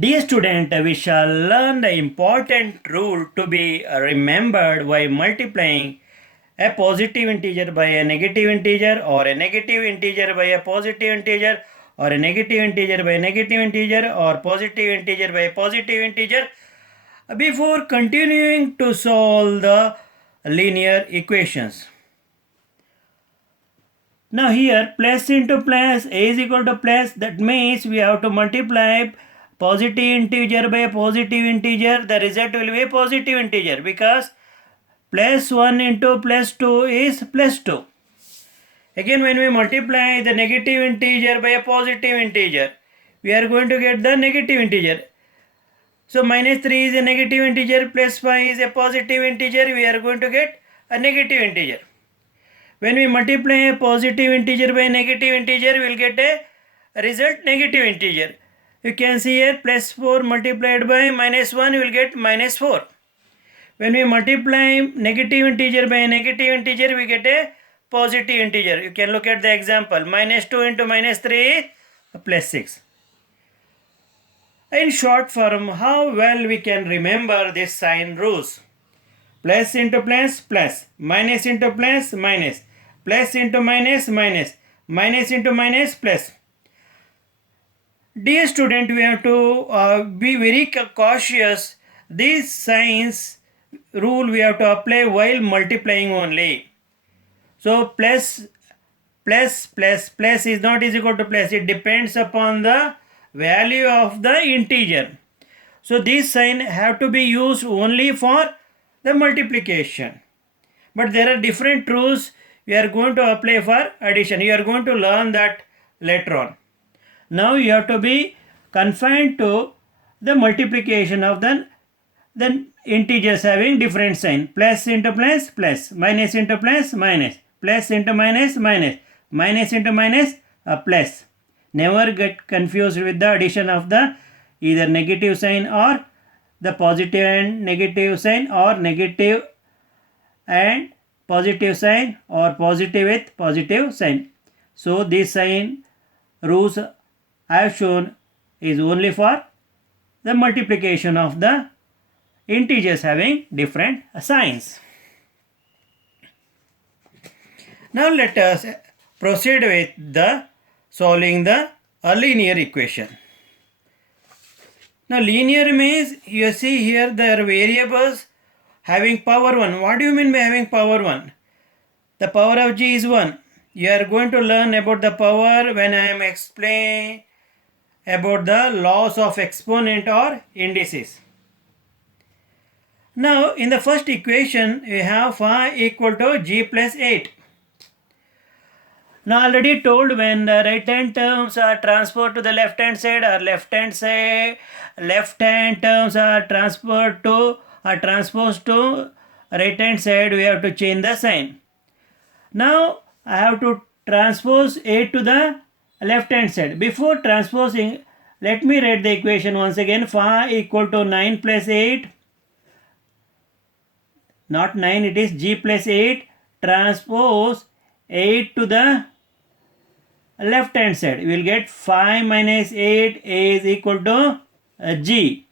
Dear student, we shall learn the important rule to be remembered while multiplying a positive integer by a negative integer, or a negative integer by a positive integer, or a negative integer by a negative integer, or positive integer by a positive integer, before continuing to solve the linear equations. Now here plus into plus, a is equal to plus, that means we have to multiply positive integer by a positive integer. The result will be a positive integer because plus 1 into plus 2 is plus 2. Again, when we multiply the negative integer by a positive integer, we are going to get the negative integer. So minus 3 is a negative integer, plus 5 is a positive integer, we are going to get a negative integer. When we multiply a positive integer by a negative integer, we will get a result negative integer. You can see here plus 4 multiplied by minus 1, you will get minus 4. When we multiply negative integer by a negative integer, we get a positive integer. You can look at the example. Minus 2 into minus 3 plus 6. In short form, how well we can remember this sign rules. Plus into plus, plus. Minus into plus, minus. Plus into minus, minus. Minus into minus, plus. Dear student, we have to be very cautious. These signs rule we have to apply while multiplying only. So plus is not is equal to plus. It depends upon the value of the integer. So these sign have to be used only for the multiplication. But there are different rules we are going to apply for addition. You are going to learn that later on. Now you have to be confined to the multiplication of the integers having different sign. Plus into plus, plus. Minus into plus, minus. Plus into minus, minus. Minus into minus, plus. Never get confused with the addition of the either negative sign or the positive and negative sign, or negative and positive sign, or positive with positive sign. So this sign rules I have shown is only for the multiplication of the integers having different signs. Now let us proceed with the solving the linear equation. Now linear means you see here there are variables having power 1. What do you mean by having power 1? The power of g is 1. You are going to learn about the power when I am explaining about the laws of exponent or indices. Now in the first equation we have phi equal to g plus 8. Now already told, when the right hand terms are transferred to the left hand side, or left hand terms are transferred to or transposed to right hand side, we have to change the sign. Now I have to transpose 8 to the left hand side. Before transposing, let me write the equation once again. Phi equal to 9 plus 8, not 9, it is g plus 8, transpose 8 to the left hand side. We will get 5 minus 8 is equal to g.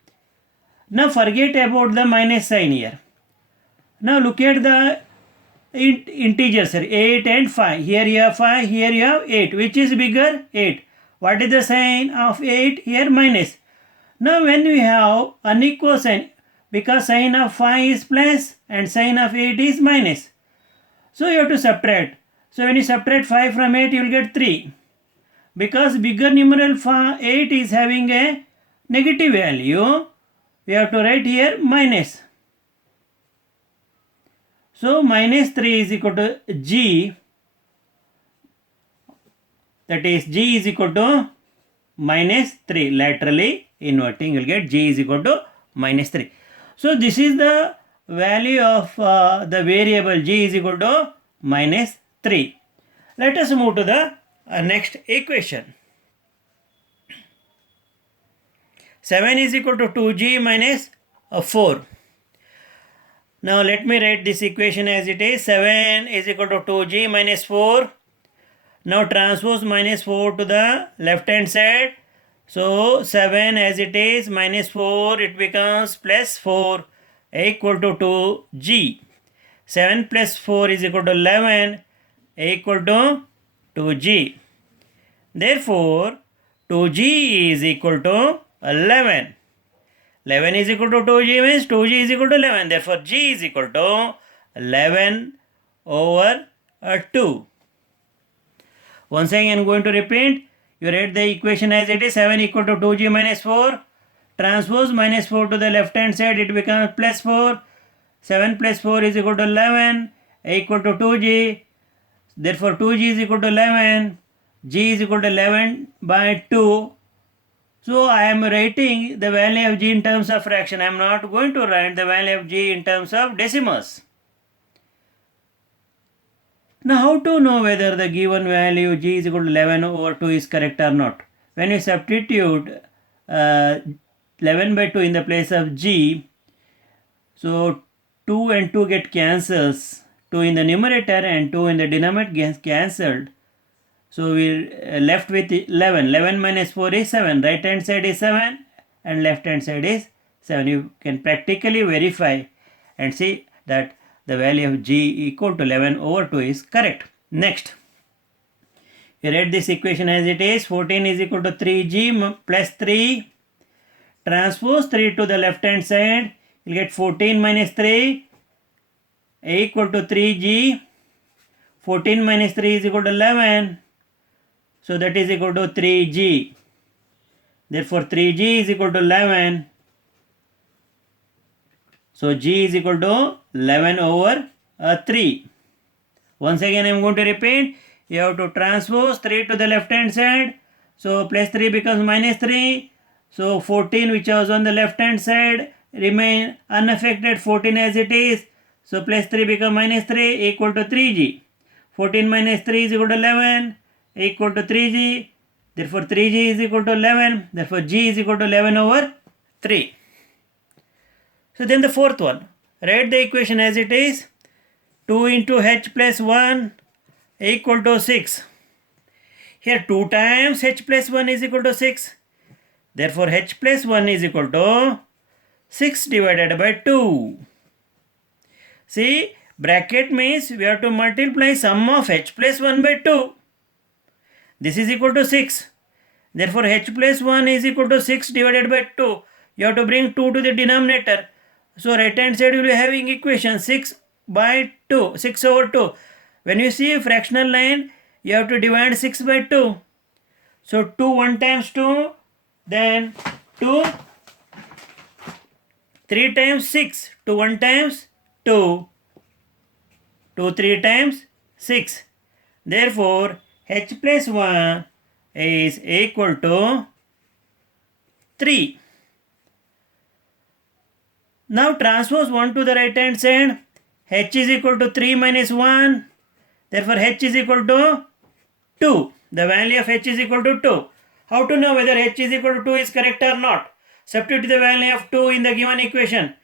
Now forget about the minus sign here. Now look at the integers here, 8 and 5. Here you have 5, here you have 8. Which is bigger? 8. What is the sign of 8? Here minus. Now when we have unequal sign, because sign of 5 is plus and sign of 8 is minus, so you have to subtract. So when you subtract 5 from 8, you will get 3. Because bigger numeral 8 is having a negative value, we have to write here minus. So minus 3 is equal to g, that is g is equal to minus 3. Laterally inverting, you will get g is equal to minus 3. So this is the value of the variable g is equal to minus 3. Let us move to the next equation. 7 is equal to 2g minus 4. Now let me write this equation as it is. 7 is equal to 2g minus 4. Now transpose minus 4 to the left hand side. So 7 as it is minus 4, it becomes plus 4 equal to 2g. 7 plus 4 is equal to 11 equal to 2g. Therefore, 2g is equal to 11. 11 is equal to 2g means 2g is equal to 11. Therefore, g is equal to 11 over 2. Once again, I am going to repeat. You write the equation as it is. 7 equal to 2g minus 4. Transpose minus 4 to the left hand side. It becomes plus 4. 7 plus 4 is equal to 11 equal to 2g. Therefore, 2g is equal to 11. G is equal to 11 by 2. So, I am writing the value of g in terms of fraction. I am not going to write the value of g in terms of decimals. Now, how to know whether the given value g is equal to 11 over 2 is correct or not? When you substitute 11 by 2 in the place of g, so 2 and 2 get cancels. 2 in the numerator and 2 in the denominator gets cancelled. So we're left with 11. 11 minus 4 is 7. Right hand side is 7 and left hand side is 7. You can practically verify and see that the value of g equal to 11 over 2 is correct. Next, you write this equation as it is. 14 is equal to 3g plus 3. Transpose 3 to the left hand side. You'll get 14 minus 3 equal to 3g. 14 minus 3 is equal to 11. So that is equal to 3g. Therefore 3g is equal to 11. So g is equal to 11 over 3. Once again I am going to repeat. You have to transpose 3 to the left hand side. So plus 3 becomes minus 3. So 14 which was on the left hand side remain unaffected, 14 as it is. So plus 3 becomes minus 3 equal to 3g. 14 minus 3 is equal to 11 equal to 3g. Therefore 3g is equal to 11. Therefore g is equal to 11 over 3. So then the fourth one. Write the equation as it is. 2 into h plus 1 equal to 6. Here 2 times h plus 1 is equal to 6. Therefore h plus 1 is equal to 6 divided by 2. See, bracket means we have to multiply sum of h plus 1 by 2. This is equal to 6. Therefore h plus 1 is equal to 6 divided by 2. You have to bring 2 to the denominator. So right hand side you will be having equation 6 by 2, 6 over 2. When you see a fractional line, you have to divide 6 by 2. So 2 1 times 2, then 2, 3 times 6, 2 1 times 2, 2 3 times 6. Therefore h plus 1 is equal to 3. Now transpose 1 to the right hand side. H is equal to 3 minus 1. Therefore h is equal to 2. The value of h is equal to 2. How to know whether h is equal to 2 is correct or not? Substitute the value of 2 in the given equation.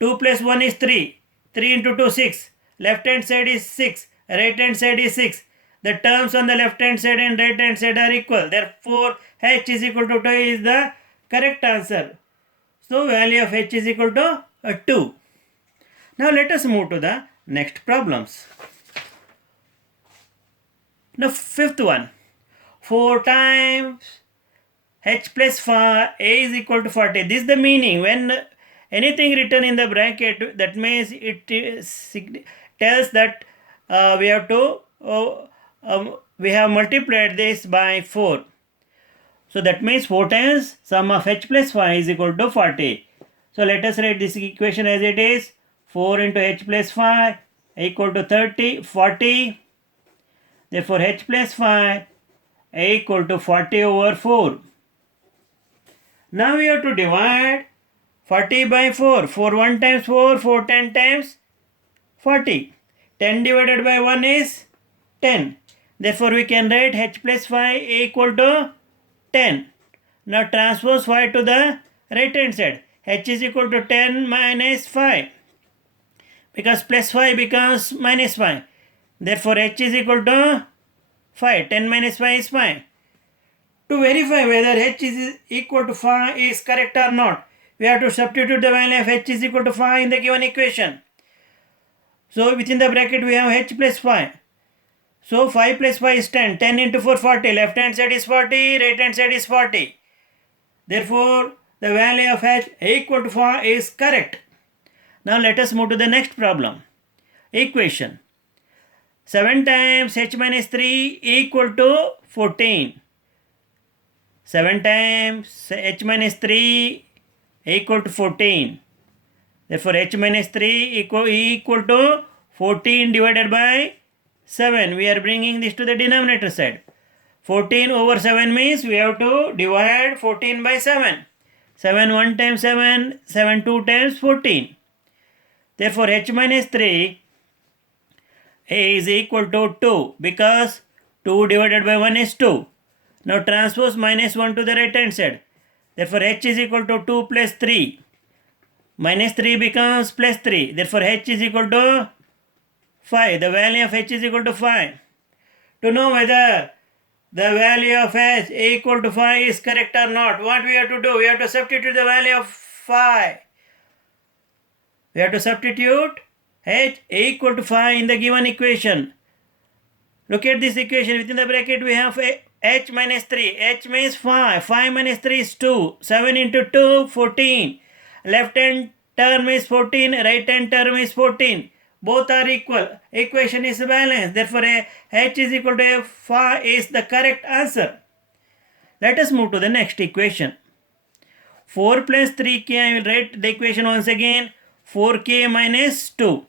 2 plus 1 is 3. 3 into 2 6. Left hand side is 6. Right hand side is 6. The terms on the left hand side and right hand side are equal. Therefore h is equal to 2 is the correct answer. So value of h is equal to 2. Now let us move to the next problems. Now fifth one. 4 times h plus 5 a is equal to 40. This is the meaning. When anything written in the bracket, that means it tells that we have multiplied this by 4. So that means 4 times sum of h plus 5 is equal to 40. So let us write this equation as it is. 4 into h plus 5 equal to 40. Therefore h plus 5 equal to 40 over 4. Now we have to divide 40 by 4. 4 1 times 4, 4 10 times 40. 10 divided by 1 is 10. Therefore we can write h plus 5 equal to 10. Now transpose 5 to the right hand side. H is equal to 10 minus 5. Because plus 5 becomes minus 5. Therefore h is equal to 5. 10 minus 5 is 5. To verify whether h is equal to phi is correct or not, we have to substitute the value of h is equal to phi in the given equation. So within the bracket we have h plus phi. So 5 plus 5 is 10. 10 into 4, 40. Left hand side is 40, right hand side is 40. Therefore, the value of h equal to phi is correct. Now let us move to the next problem. Equation. 7 times h minus 3 equal to 14. 7 times h minus 3 equal to 14. Therefore, h minus 3 equal to 14 divided by 7. We are bringing this to the denominator side. 14 over 7 means we have to divide 14 by 7. 7 1 times 7, 7 2 times 14. Therefore, h minus 3 is equal to 2 because 2 divided by 1 is 2. Now transpose minus 1 to the right hand side. Therefore, h is equal to 2 plus 3. Minus 3 becomes plus 3. Therefore, h is equal to 5. The value of h is equal to 5. To know whether the value of h equal to 5 is correct or not, what we have to do? We have to substitute the value of 5. We have to substitute h equal to 5 in the given equation. Look at this equation. Within the bracket we have h minus 3. h means 5. 5 minus 3 is 2. 7 into 2, 14. Left hand term is 14. Right hand term is 14. Both are equal. Equation is balanced. Therefore, h is equal to 5 is the correct answer. Let us move to the next equation. 4 plus 3k, I will write the equation once again. 4k minus 2.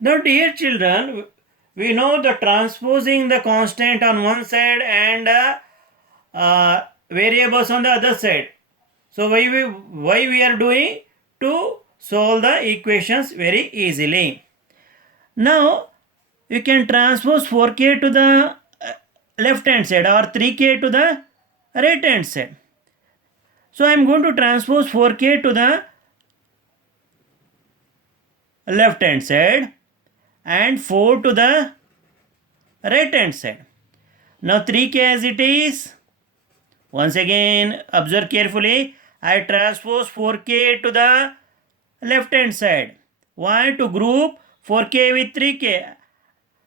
Now, dear children, we know the transposing the constant on one side and variables on the other side. So, why we are doing? To solve the equations very easily. Now, you can transpose 4k to the left hand side or 3k to the right hand side. So, I am going to transpose 4k to the left hand side and 4 to the right hand side. Now 3k as it is. Once again, observe carefully. I transpose 4k to the left hand side. Why? To group 4k with 3k.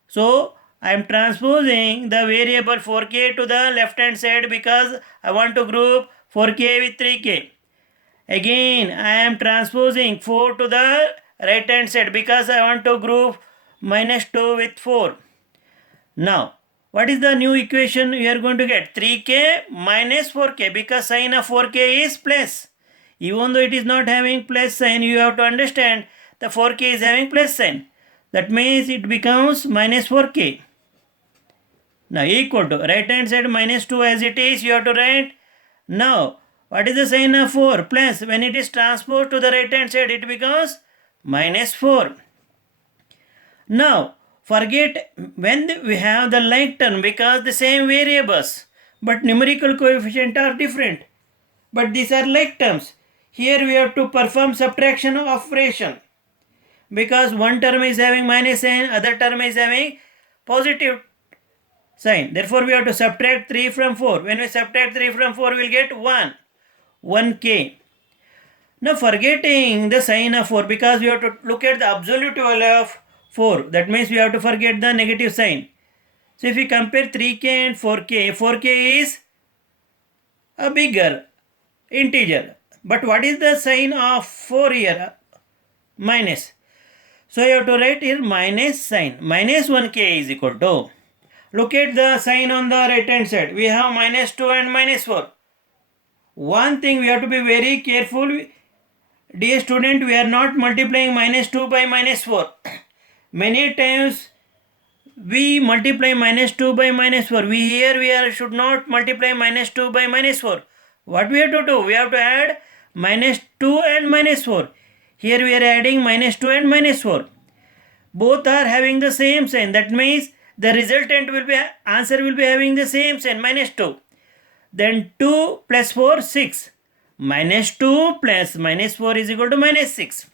So I am transposing the variable 4k to the left hand side because I want to group 4k with 3k. Again, I am transposing 4 to the right hand side because I want to group minus 2 with 4. Now, what is the new equation we are going to get? 3k minus 4k because sign of 4k is plus. Even though it is not having plus sign, you have to understand the 4k is having plus sign. That means it becomes minus 4k. Now equal to right hand side minus 2 as it is, you have to write. Now, what is the sign of 4? Plus. When it is transposed to the right hand side, it becomes minus 4. Now, forget when we have the like term because the same variables, but numerical coefficient are different. But these are like terms. Here we have to perform subtraction operation because one term is having minus sign, other term is having positive sign. Therefore, we have to subtract 3 from 4. When we subtract 3 from 4, we will get 1. 1k. Now, forgetting the sign of 4 because we have to look at the absolute value of 4. That means we have to forget the negative sign. So, if we compare 3k and 4k, 4k is a bigger integer. But what is the sign of 4 here? Minus. So, you have to write here minus sign. Minus 1k is equal to. Look at the sign on the right hand side. We have minus 2 and minus 4. One thing we have to be very careful. Dear student, we are not multiplying minus 2 by minus 4. Many times we multiply minus 2 by minus 4. We should not multiply minus 2 by minus 4. What we have to do? We have to add minus 2 and minus 4. Here we are adding minus 2 and minus 4. Both are having the same sign. That means the resultant answer will be having the same sign, minus 2. Then 2 plus 4, 6. Minus 2 plus minus 4 is equal to minus 6.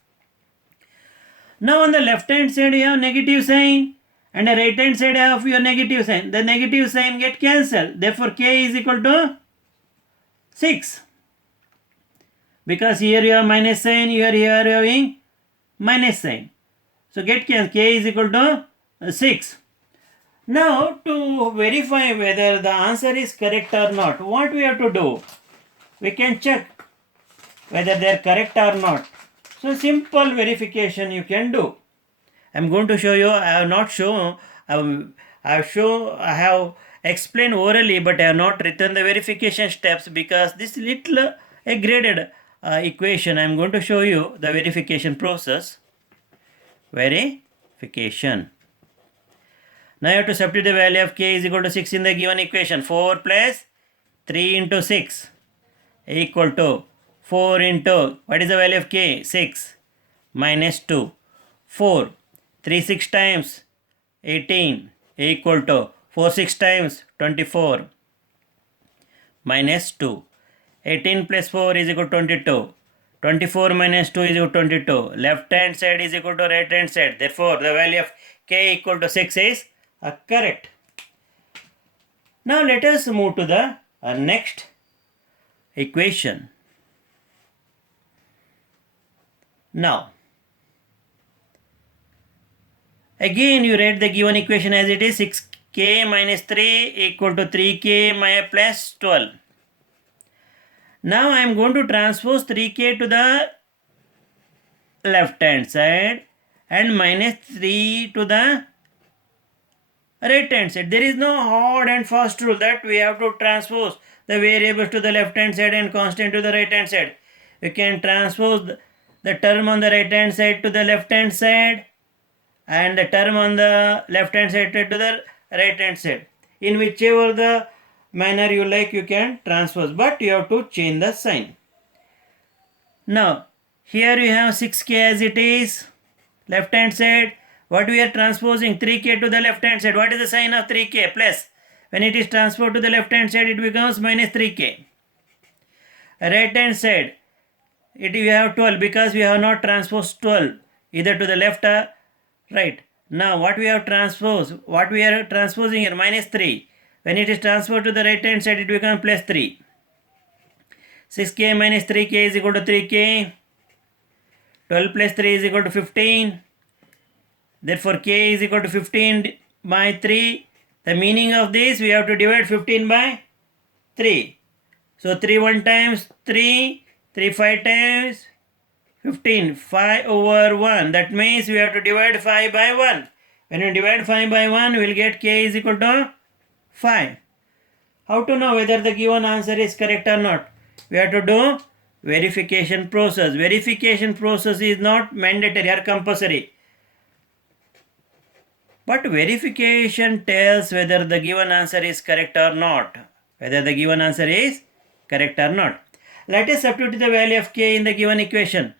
Now on the left hand side you have negative sign and the right hand side of your negative sign, the negative sign get cancelled. Therefore k is equal to 6. Because here you have minus sign, here you are having minus sign. So get cancelled. K is equal to 6. Now to verify whether the answer is correct or not, what we have to do? We can check whether they are correct or not. So simple verification you can do. I am going to show you. I have not shown. I have explained orally, but I have not written the verification steps because this little a graded equation. I am going to show you the verification process. Verification. Now you have to substitute the value of k is equal to 6 in the given equation. 4 plus 3 into 6 equal to 4 into, what is the value of k? 6 minus 2. 4. 3 6 times 18 equal to 4 6 times 24 minus 2. 18 plus 4 is equal to 22. 24 minus 2 is equal to 22. Left hand side is equal to right hand side. Therefore, the value of k equal to 6 is correct. Now let us move to the next equation. Now, again you write the given equation as it is. 6k minus 3 equal to 3k plus 12. Now I am going to transpose 3k to the left hand side and minus 3 to the right hand side. There is no hard and fast rule that we have to transpose the variables to the left hand side and constant to the right hand side. You can transpose the term on the right hand side to the left hand side and the term on the left hand side to the right hand side. In whichever the manner you like, you can transpose, but you have to change the sign. Now here you have 6k as it is, left hand side. What we are transposing? 3k to the left hand side. What is the sign of 3k? Plus. When it is transposed to the left hand side, it becomes minus 3k. Right hand side, we have 12 because we have not transposed 12 either to the left or right. Now what we have transposed? What we are transposing here? Minus 3. When it is transferred to the right hand side, it becomes plus 3. 6k minus 3k is equal to 3k. 12 plus 3 is equal to 15. Therefore k is equal to 15 by 3. The meaning of this, we have to divide 15 by 3. So 3 1 times 3, 3 5 times 15, 5 over 1. That means we have to divide 5 by 1. When you divide 5 by 1, we will get k is equal to 5. How to know whether the given answer is correct or not? We have to do verification process. Verification process is not mandatory or compulsory. But verification tells whether the given answer is correct or not. Whether the given answer is correct or not. Let us substitute the value of k in the given equation.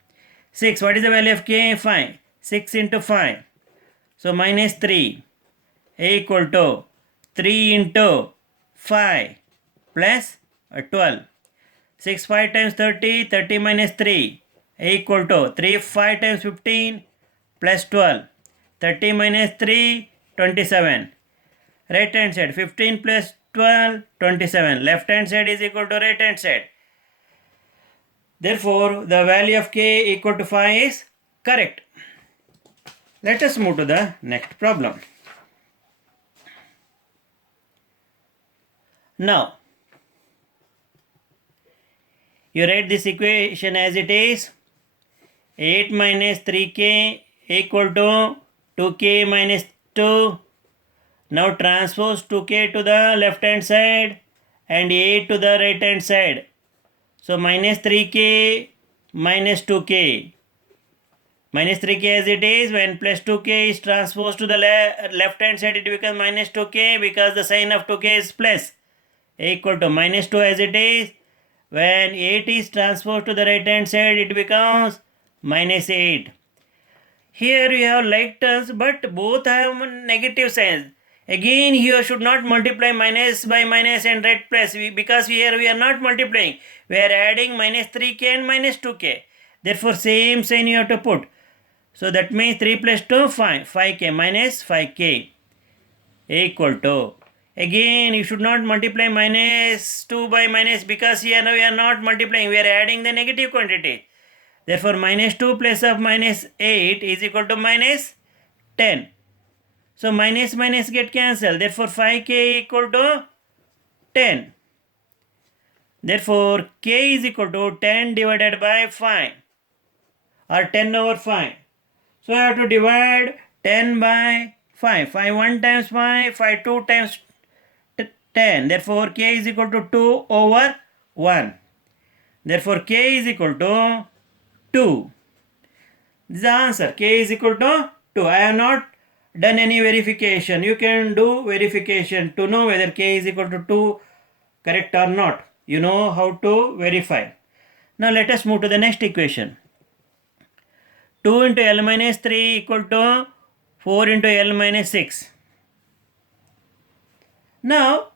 6. What is the value of k? 5. 6 into 5. So minus 3 equal to 3 into 5 plus 12. 6 5 times 30. 30 minus 3 equal to 3 5 times 15 plus 12. 30 minus 3, 27. Right hand side, 15 plus 12, 27. Left hand side is equal to right hand side. Therefore, the value of k equal to 5 is correct. Let us move to the next problem. Now, you write this equation as it is. 8 minus 3k equal to 2k minus 2. Now transpose 2k to the left hand side and 8 to the right hand side. So minus 3k minus 2k. Minus 3k as it is. When plus 2k is transposed to the left hand side, it becomes minus 2k because the sign of 2k is plus. Equal to minus 2 as it is. When 8 is transposed to the right hand side, it becomes minus 8. Here you have like terms, but both have negative signs. Again, here should not multiply minus by minus and write plus because here we are not multiplying. We are adding minus 3k and minus 2k. Therefore, same sign you have to put. So that means 3 plus 2, 5. 5k minus 5k. equal to, again you should not multiply minus 2 by minus, because here now we are not multiplying, we are adding the negative quantity. Therefore minus 2 plus of minus 8 is equal to minus 10. So minus minus get cancelled. Therefore 5k equal to 10. Therefore k is equal to 10 divided by 5 or 10 over 5. So I have to divide 10 by 5. 5 1 times 5, 5 2 times 10. Therefore k is equal to 2 over 1. Therefore k is equal to 2. This is the answer. K is equal to 2. I have not done any verification. You can do verification to know whether k is equal to 2 correct or not. You know how to verify. Now let us move to the next equation. 2 into L minus 3 equal to 4 into L minus 6. Now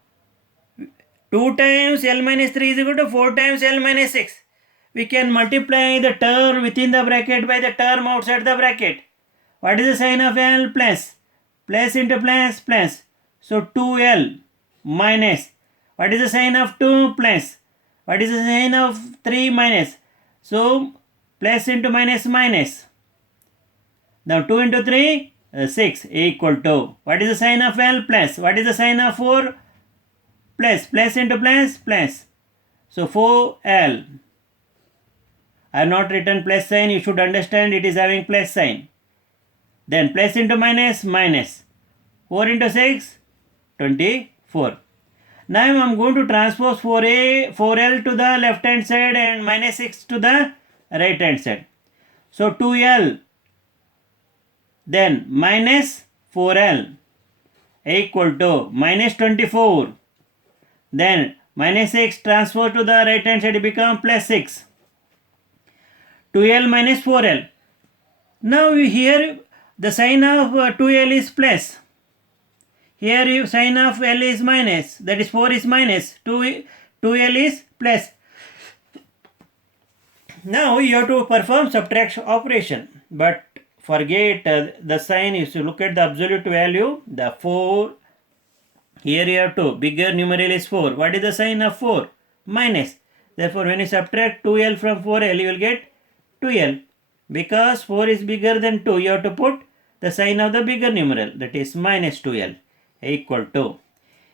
2 times L minus 3 is equal to 4 times L minus 6. We can multiply the term within the bracket by the term outside the bracket. What is the sign of L? Plus. Plus into plus, plus. So 2L minus. What is the sign of 2? Plus. What is the sign of 3? Minus. So plus into minus, minus. Now 2 into 3, 6 equal to. What is the sign of L? Plus. What is the sign of 4? Plus. Plus into plus, plus. So 4L. I have not written plus sign. You should understand it is having plus sign. Then plus into minus, minus. 4 into 6, 24. Now I am going to transpose 4L to the left hand side and minus 6 to the right hand side. So 2L, then minus 4L equal to minus 24. Then minus 6 transfer to the right hand side, it becomes plus 6. 2L minus 4L. Now here the sign of 2L is plus. Here sign of L is minus. That is 4 is minus. 2L is plus. Now you have to perform subtraction operation. But forget the sign. If you look at the absolute value, the 4. Here you have 2. Bigger numeral is 4. What is the sign of 4? Minus. Therefore when you subtract 2L from 4L, you will get 2L. Because 4 is bigger than 2, you have to put the sign of the bigger numeral, that is minus 2L equal to.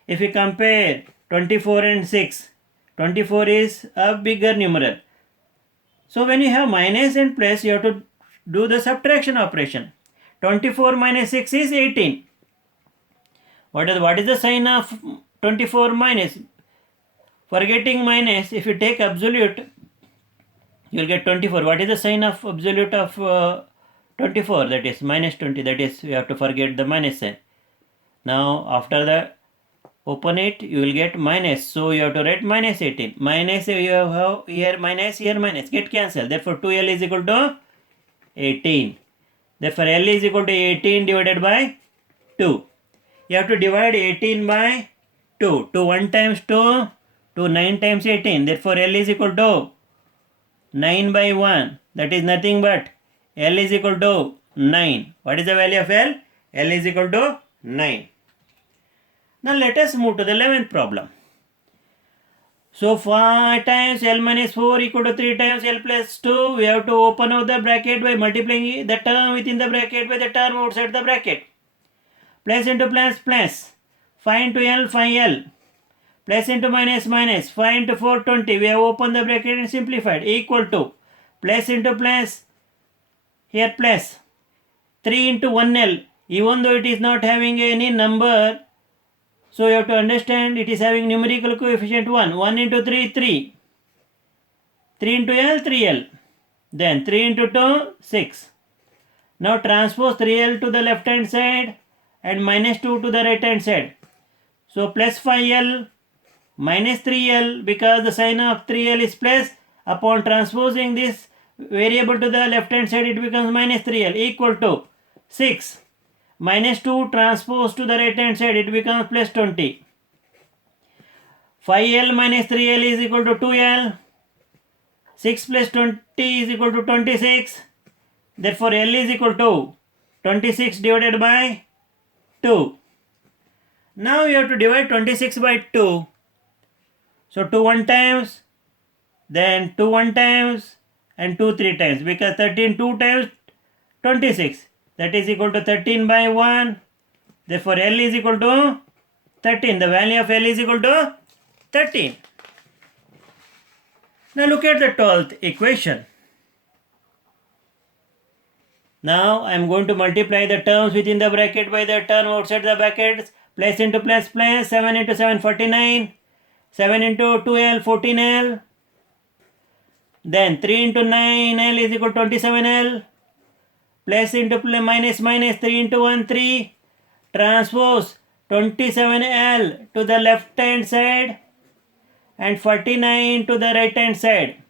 If you compare 24 and 6, 24 is a bigger numeral. So when you have minus and plus, you have to do the subtraction operation. 24 minus 6 is 18. What is the sign of 24 minus? Forgetting minus, if you take absolute, you will get 24. What is the sign of absolute of 24? That is minus 20. That is, we have to forget the minus sign. Now after the open it, you will get minus. So you have to write minus 18. Minus, you have here minus, get cancelled. Therefore 2L is equal to 18. Therefore L is equal to 18 divided by 2. You have to divide 18 by 2. 2 1 times 2, 2 9 times 18. Therefore L is equal to 9 by 1. That is nothing but L is equal to 9. What is the value of L? L is equal to 9. Now let us move to the 11th problem. So 5 times L minus 4 equal to 3 times L plus 2. We have to open out the bracket by multiplying the term within the bracket by the term outside the bracket. Plus into plus, plus. 5 into L, 5L. Plus into minus, minus. 5 into 4, 20. We have opened the bracket and simplified. Equal to. Plus into plus. Here plus. 3 into 1L. Even though it is not having any number, so you have to understand it is having numerical coefficient 1. 1 into 3, 3. 3 into L, 3L. Then 3 into 2, 6. Now transpose 3L to the left hand side and minus 2 to the right hand side. So plus 5L minus 3L, because the sign of 3L is plus. Upon transposing this variable to the left hand side, it becomes minus 3L equal to 6. Minus 2 transposed to the right hand side, it becomes plus 20. 5L minus 3L is equal to 2L. 6 plus 20 is equal to 26. Therefore L is equal to 26 divided by 2. Now you have to divide 26 by 2. So 2 1 times, then 2 1 times, and 2 3 times, because 13 2 times 26, that is equal to 13 by 1. Therefore L is equal to 13. The value of L is equal to 13. Now look at the 12th equation. Now I am going to multiply the terms within the bracket by the term outside the brackets. Plus into plus plus. 7 into 7 49. 7 into 2L 14L. Then 3 into 9L is equal to 27L. Plus into plus minus minus 3 into 1 3. Transpose 27L to the left hand side and 49 to the right hand side.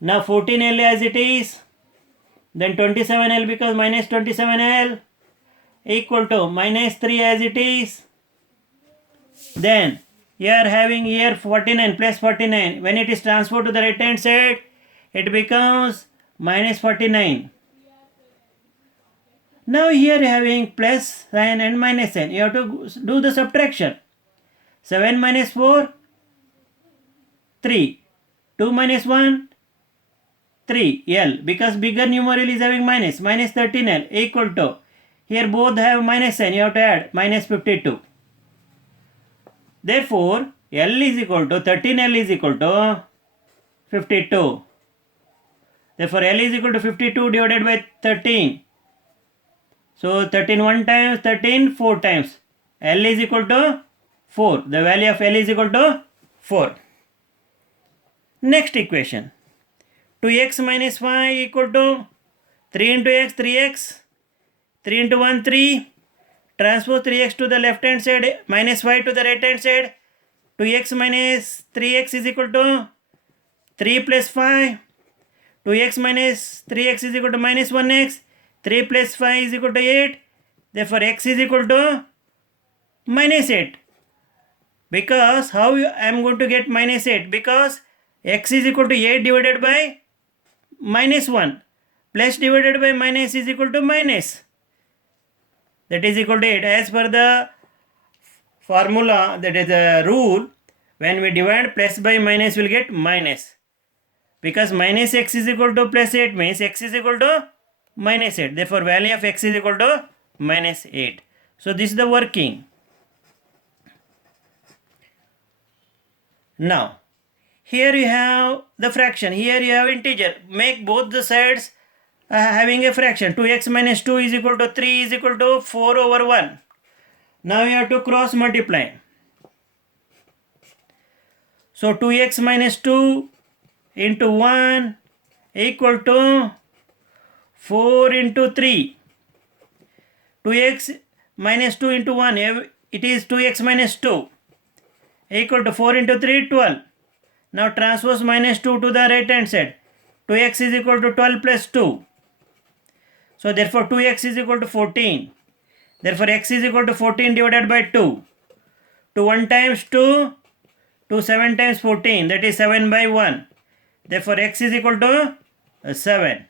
Now 14L as it is. Then 27L becomes minus 27L equal to minus 3 as it is. Then you are having here 49 plus 49. When it is transferred to the right hand side, it becomes minus 49. Now here you are having plus sign and minus sign. You have to do the subtraction. 7 minus 4, 3. 2 minus 1, 3L, because bigger numeral is having minus 13L equal to, here both have minus sign, you have to add minus 52. Therefore L is equal to 13L is equal to 52. Therefore L is equal to 52 divided by 13. So 13 1 times, 13 4 times. L is equal to 4. The value of L is equal to 4. Next equation. 2x minus 5 equal to 3 into x 3x. 3 into 1 3. Transpose 3x to the left hand side, minus 5 to the right hand side. 2x minus 3x is equal to 3 plus 5. 2x minus 3x is equal to minus 1x. 3 plus 5 is equal to 8. Therefore x is equal to minus 8. Because how I am going to get minus 8? Because x is equal to 8 divided by minus 1. Plus divided by minus is equal to minus. That is equal to 8. As per the formula, that is the rule, when we divide plus by minus, we will get minus. Because minus x is equal to plus 8 means x is equal to minus 8. Therefore value of x is equal to minus 8. So this is the working. Now here you have the fraction, here you have integer. Make both the sides having a fraction. 2x minus 2 is equal to 3 is equal to 4 over 1. Now you have to cross multiply. So 2x minus 2 into 1 equal to 4 into 3. 2x minus 2 into 1, it is 2x minus 2 equal to 4 into 3, 12. Now transpose minus 2 to the right hand side. 2x is equal to 12 plus 2. So therefore 2x is equal to 14. Therefore x is equal to 14 divided by 2. 2 1 times 2, 2 7 times 14, that is 7 by 1. Therefore x is equal to 7.